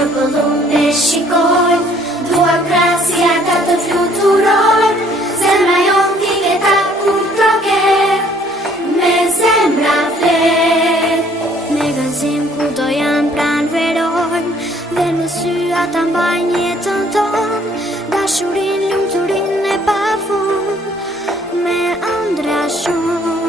jo pëllun e shikojnë, dua krasi ata të fluturojnë, zemra jon t'i ta kur troket, me zemra flet. Me gëzim ku do janë pranë verojnë, dhe në sy ata mbajnë jetën tonë, dashurin, lumturin e pafund, me ëndra shumë.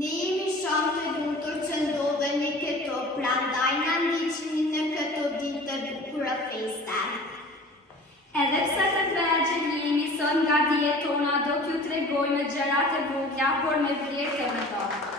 Ne jemi shumë të lumtur që ndodheni këtu, prandaj na ndiqni në këto ditë të bukura festa. Edhe pse të vegjël jemi sot nga dijet tona, do t'ju tregojmë gjërat e vogla, por me vlerë të mëdha.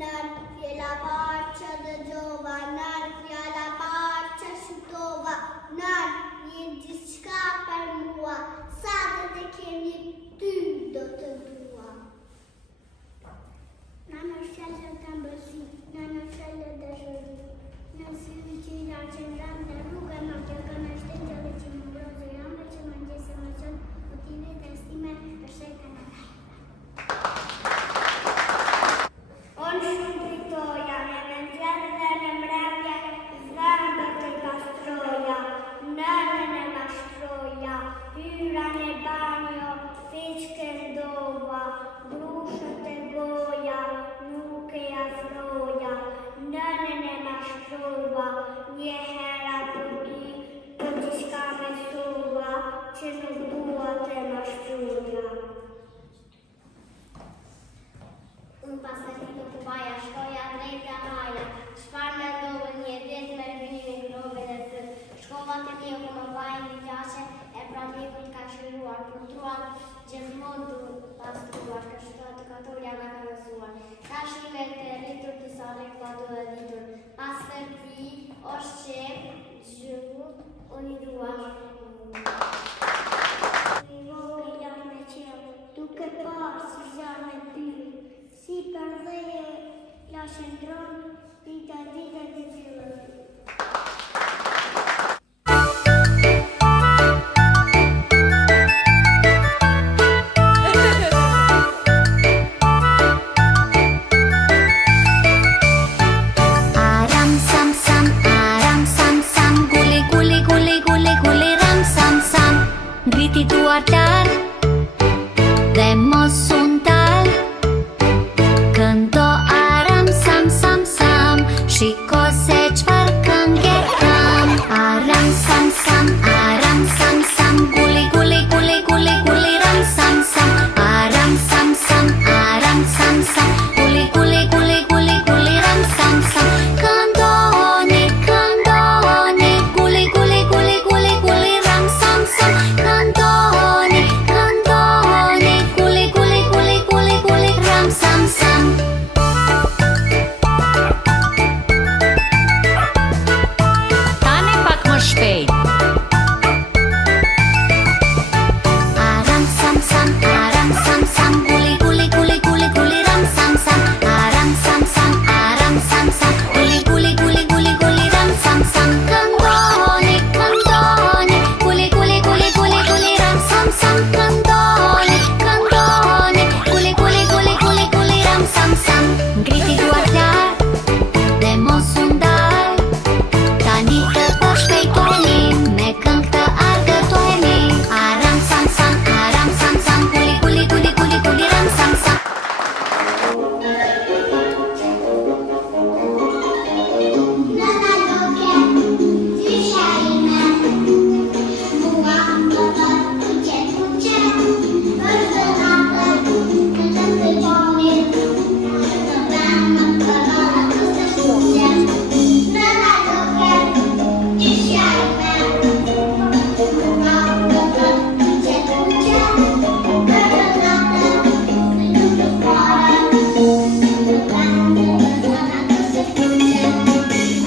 Nën fjela parë që dëgjova, nën fjala parë që shutova, nën një gjithçka për mua, sa dhe të kemi ty do të dua. Nën është fjallë të mbërsi, nën është fjallë dëshëri, në syri që i raqen rëmë dhe rrugë më gjëgën është të gjëllë që më brozë rëmë që më njëse më qënë, motive dhe stime për shejtë në kaj. Unë shumë dritoja, në gjellë dhe në mrevja, zëmë do të pastroja, nënën e mashtroja, hyra në banjo, fiqke ndova, brushët e goja, nuk e afroja, nënën e mashtrova, një hera përgi, për diçka me sova, që nuk dua të mashtroja. Unë pasërito ku baja, shkoja drejta haja, shfar me ndove një dit me rëvini në grove dhe thët. Shkova të një ku më bajnë një gjashe, e pramikun ka shëruar, për truan gjithmon du pastruar, kështu të katolja nga ka nësuar. Ka shime të rritur të sare, këta duhet e tij është qep, gjuhë, unë i dua. Vogël jam me qep, duke parë si zjarë me pyll, si për dheje la shëndron, dita e fillon. Griti duar tar dhe mos unë tal, këndo aram sam sam sam, shiko se qfar këngë kam. Aram sam sam, guli guli guli guli guli ram sam sam. Aram sam sam, guli guli guli guli guli ram sam sam. Këndoni, këndoni, guli guli guli guli guli ram sam sam. Këndoni, këndoni, guli guli guli guli guli ram sam sam. Tani pak më shpejt. Aram sam sam, guli guli guli guli guli ram sam sam. Aram sam sam, guli guli guli guli guli ram sam sam. Këndoni, këndoni, guli guli guli guli guli ram sam sam. Këndoni, këndoni, guli guli guli guli guli ram sam sam. Ngriti duar lar dhe mos u ndal, tani të po shpejtoni, me këngë të argëtojeni. Aram sam sam, guli guli guli guli guli ram sam sam. Nëna doke, tisha ime, mua më të kuqet, për të natër, në të qonit, në bëmë për nëna të se shkuqet. Nëna doke, tisha ime, mua më të kuqet, për të natër, në të fare, në bëmë për nëna të se shkuqet.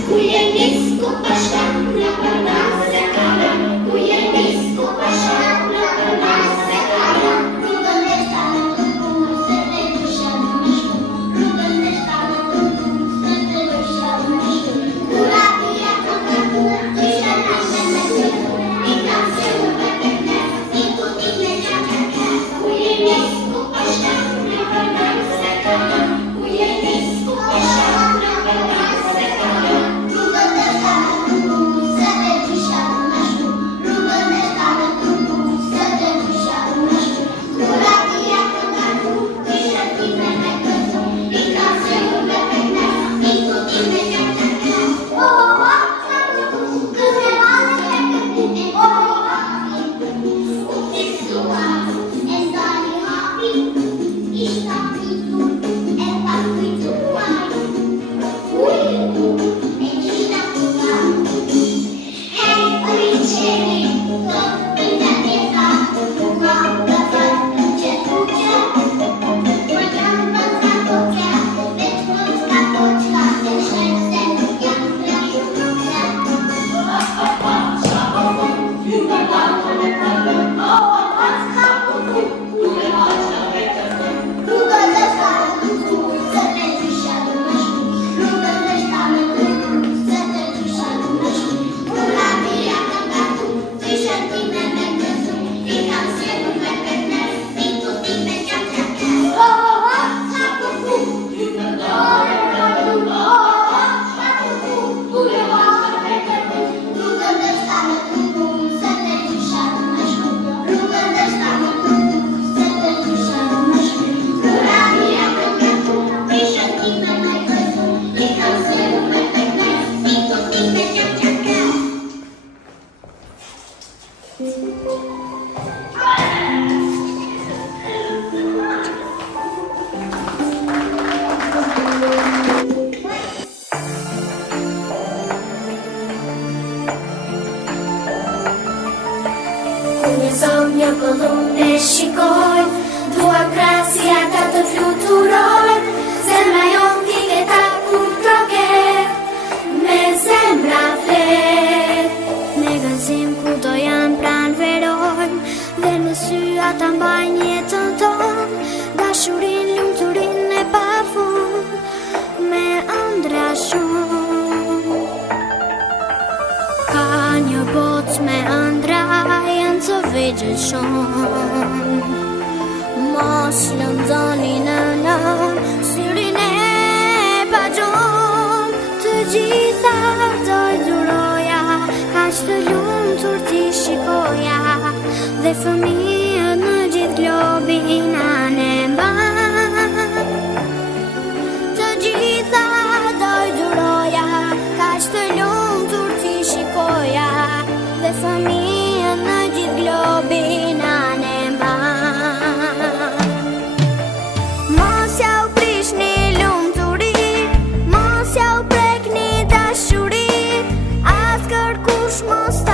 Kujenisku pashka, në për nas se kara, kujenisku pashka, në për nas se kara. Rrugën e shtanë të punë, se të dusha në më shku. Rrugën e shtanë të punë, se të dusha në më shku. Kura pia të kërku, të shëna me me sërku. I kam se u me këtë, i kuti me qakake. Kujenisku pashka, në për nas se kara, kujenisku pashka, në për nas se kara. Rrugën e shtanë të punë, se të dusha në më shku. Rrugën e shtanë të punë, se të dusha në më shku. Kura pia të kërku, të shëtime me këtë, i kam se u me këtë, i kuti me qakake. O, sa të punë, këse vane me këtë, o, u pisua, e ndani hapi, ishta pritur, e pa prituar. Ujdu, e qita tua. Hej, riceni, të pinda tjeta, mua të fërë që tuqe. Ma jam bëzka toqe, veç bëzka toqka, se shem se nuk jam flashu tuqe. Rrugën e shtanë të punë, se të dusha në më shku. Rrugën e shtanë të punë, se të dusha në më shku. Kura pia të kërku, të shëtime me këtë, i kam se u me këtë, i kuti me qakake. O, sa të punë, sa të punë, rrugën e shtanë të punë, se të dusha në më shku. Rrugën e shtanë të punë, se të dusha në më shku. Kura pia të kërku, të shëtime me këtë, i kam se u me këtë, i kuti me qakake. Një zonë një pëllumë e shikoj, dua krasi ata të fluturoj, zemra jonë t'i ke ta kur troke, me vegjël shumë. Mos lëndoni nënën, syrin e pa gjumë. Të gjitha do i duroja, kaq të lumtur t'i shikoja, dhe fëmijët në gjithë globin anë e mban. Të gjitha do i duroja, kaq të lumtur t'i shikoja, dhe fëmijët në gjithë globin anë e mban. Mos ja u prishni lumturi, mos ja u prekni dashuri, as kërkush mos ta